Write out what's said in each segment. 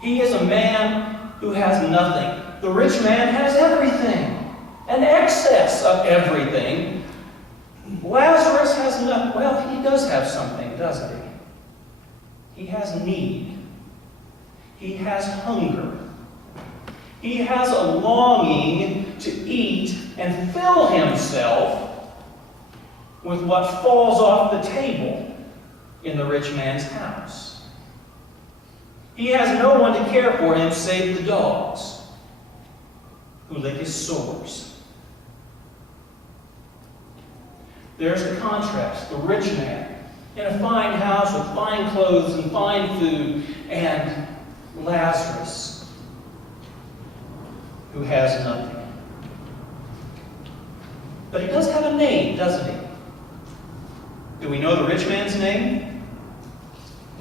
He is a man who has nothing. The rich man has everything, an excess of everything. Lazarus has nothing. Well, he does have something, doesn't he? He has need. He has hunger. He has a longing to eat and fill himself with what falls off the table in the rich man's house. He has no one to care for him save the dogs who lick his sores. There's the contrast. The rich man in a fine house with fine clothes and fine food, and Lazarus, who has nothing. But he does have a name, doesn't he? Do we know the rich man's name?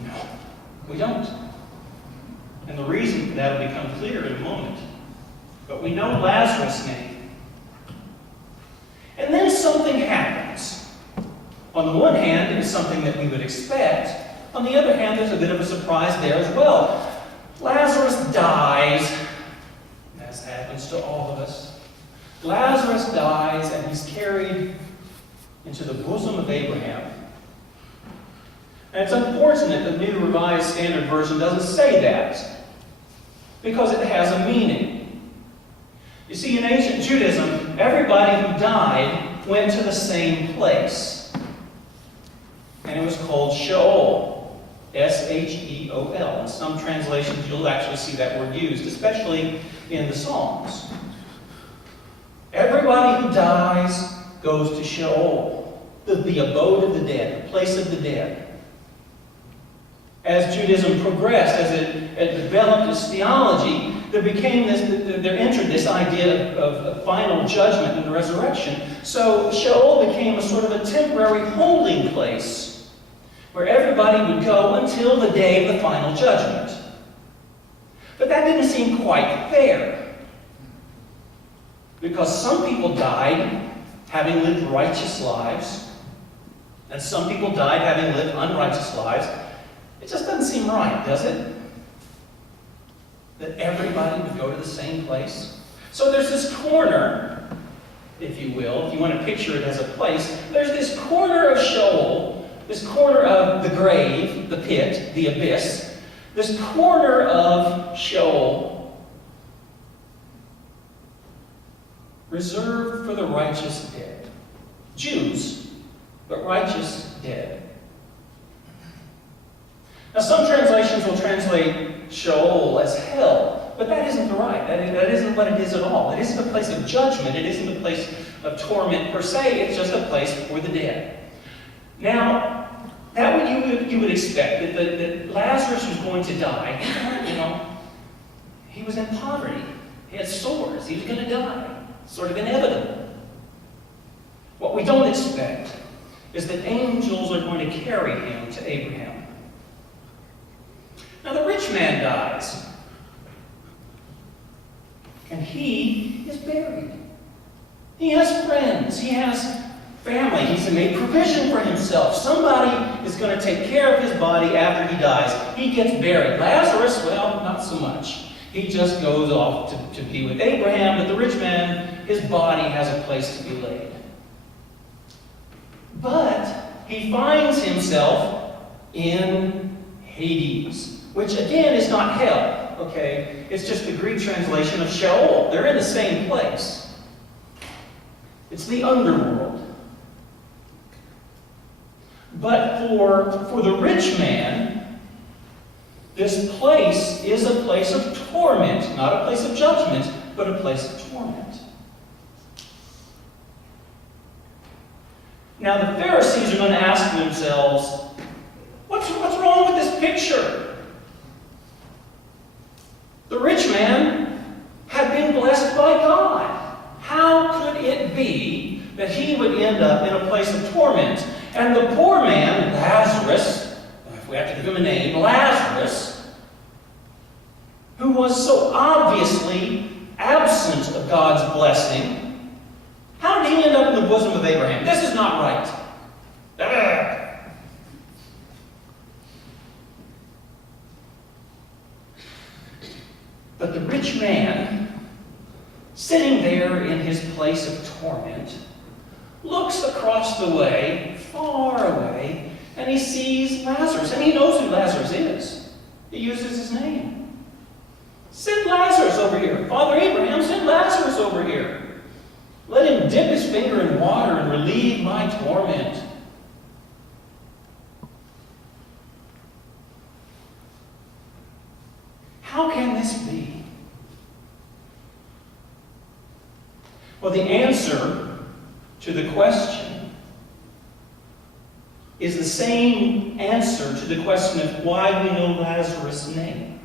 No, we don't. And the reason for that will become clear in a moment. But we know Lazarus' name. And then something happens. On the one hand, it is something that we would expect. On the other hand, there's a bit of a surprise there as well. Lazarus dies, as happens to all of us. Lazarus dies, and he's carried into the bosom of Abraham. And it's unfortunate that the New Revised Standard Version doesn't say that, because it has a meaning. You see, in ancient Judaism, everybody who died went to the same place. And it was called Sheol. S-H-E-O-L. In some translations, you'll actually see that word used, especially in the Psalms. Everybody who dies goes to Sheol, the abode of the dead, the place of the dead. As Judaism progressed, as it developed its theology, there entered this idea of final judgment and resurrection. So Sheol became a sort of a temporary holding place where everybody would go until the day of the final judgment. But that didn't seem quite fair, because some people died having lived righteous lives, and some people died having lived unrighteous lives. It just doesn't seem right, does it? That everybody would go to the same place. So there's this corner, if you will, if you want to picture it as a place, there's this corner of Sheol, this corner of the grave, the pit, the abyss, this corner of Sheol, reserved for the righteous dead. Jews, but righteous dead. Now, some translations will translate Sheol as hell, but that isn't right. That isn't what it is at all. It isn't a place of judgment. It isn't a place of torment per se. It's just a place for the dead. Now, that you would expect that Lazarus was going to die. He was in poverty. He had sores. He was going to die. Sort of inevitable. What we don't expect is that angels are going to carry him to Abraham. Now, the rich man dies, and he is buried. He has friends. He has family. He's made provision for himself. Somebody is going to take care of his body after he dies. He gets buried. Lazarus, well, not so much. He just goes off to be with Abraham, but the rich man, his body has a place to be laid. But he finds himself in Hades, which again is not hell, okay? It's just the Greek translation of Sheol. They're in the same place. It's the underworld. But for the rich man, this place is a place of torment, not a place of judgment, but a place of torment. Now the Pharisees are going to ask themselves, what's wrong with this picture? The rich man had been blessed by God. How could it be that he would end up in a place of torment? And the poor man, Lazarus, if we have to give him a name, Lazarus, who was so obviously absent of God's blessing, how did he end up in the bosom of Abraham? This is not right. But the rich man, sitting there in his place of torment, looks across the way, far away, and he sees Lazarus. And he knows who Lazarus is. He uses his name. Send Lazarus over here. Father Abraham, send Lazarus over here. Let him dip his finger in water and relieve my torment. How can this be? Well, the answer to the question is the same answer to the question of why we know Lazarus' name.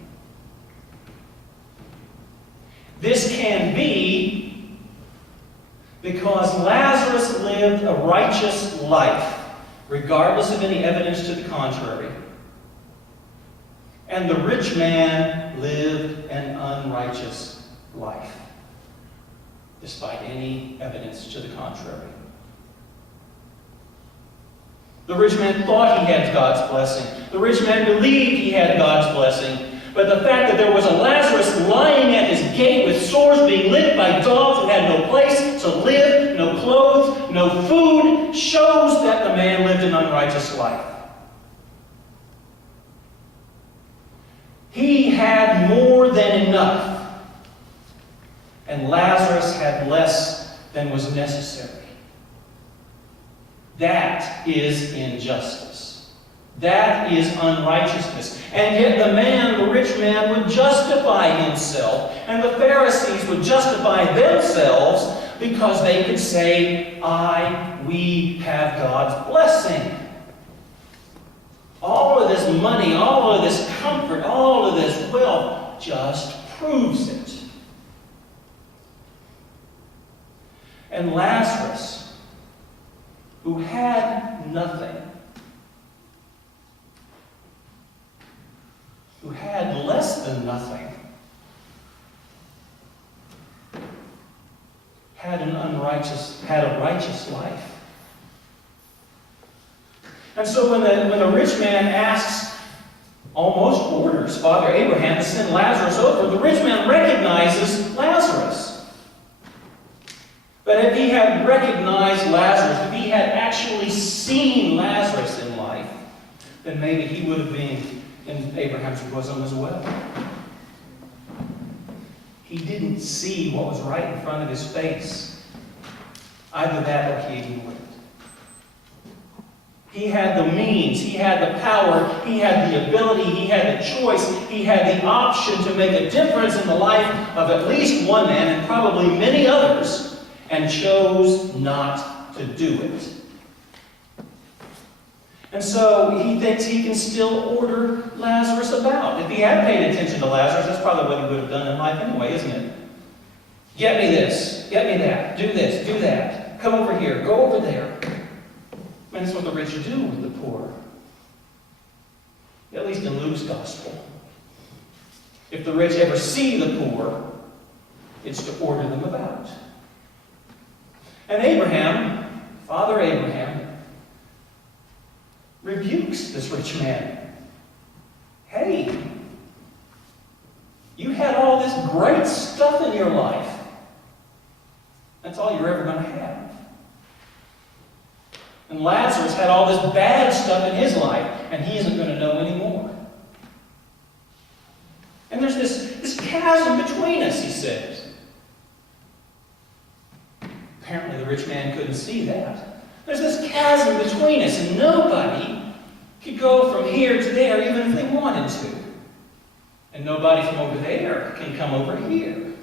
This can be because Lazarus lived a righteous life, regardless of any evidence to the contrary. And the rich man lived an unrighteous life, despite any evidence to the contrary. The rich man thought he had God's blessing. The rich man believed he had God's blessing. But the fact that there was a Lazarus lying at his gate with sores being licked by dogs who had no place to live, no clothes, no food, shows that the man lived an unrighteous life. He had more than enough, and Lazarus had less than was necessary. That is injustice. That is unrighteousness. And yet the rich man would justify himself, and the Pharisees would justify themselves because they could say, we have God's blessing. All of this money, all of this comfort, all of this wealth just proves it. And Lazarus, who had nothing, who had less than nothing, had a righteous life. And so when the rich man asks, almost orders Father Abraham to send Lazarus over, the rich man recognizes Lazarus. But if he had recognized Lazarus, if he had actually seen Lazarus in life, then maybe he would have been in Abraham's bosom as well. He didn't see what was right in front of his face. Either that or he ignored it. He had the means, he had the power, he had the ability, he had the choice, he had the option to make a difference in the life of at least one man and probably many others, and chose not to do it. And so he thinks he can still order Lazarus about. If he had paid attention to Lazarus, that's probably what he would have done in life anyway, isn't it? Get me this, get me that, do this, do that. Come over here, go over there. And that's what the rich do with the poor. At least in Luke's gospel. If the rich ever see the poor, it's to order them about. And Abraham, Father Abraham, rebukes this rich man. Hey, you had all this great stuff in your life. That's all you're ever going to have. And Lazarus had all this bad stuff in his life, and he isn't going to know anymore. And there's this chasm between us, he says. Apparently the rich man couldn't see that. There's this chasm between us, and nobody could go from here to there even if they wanted to. And nobody from over there can come over here.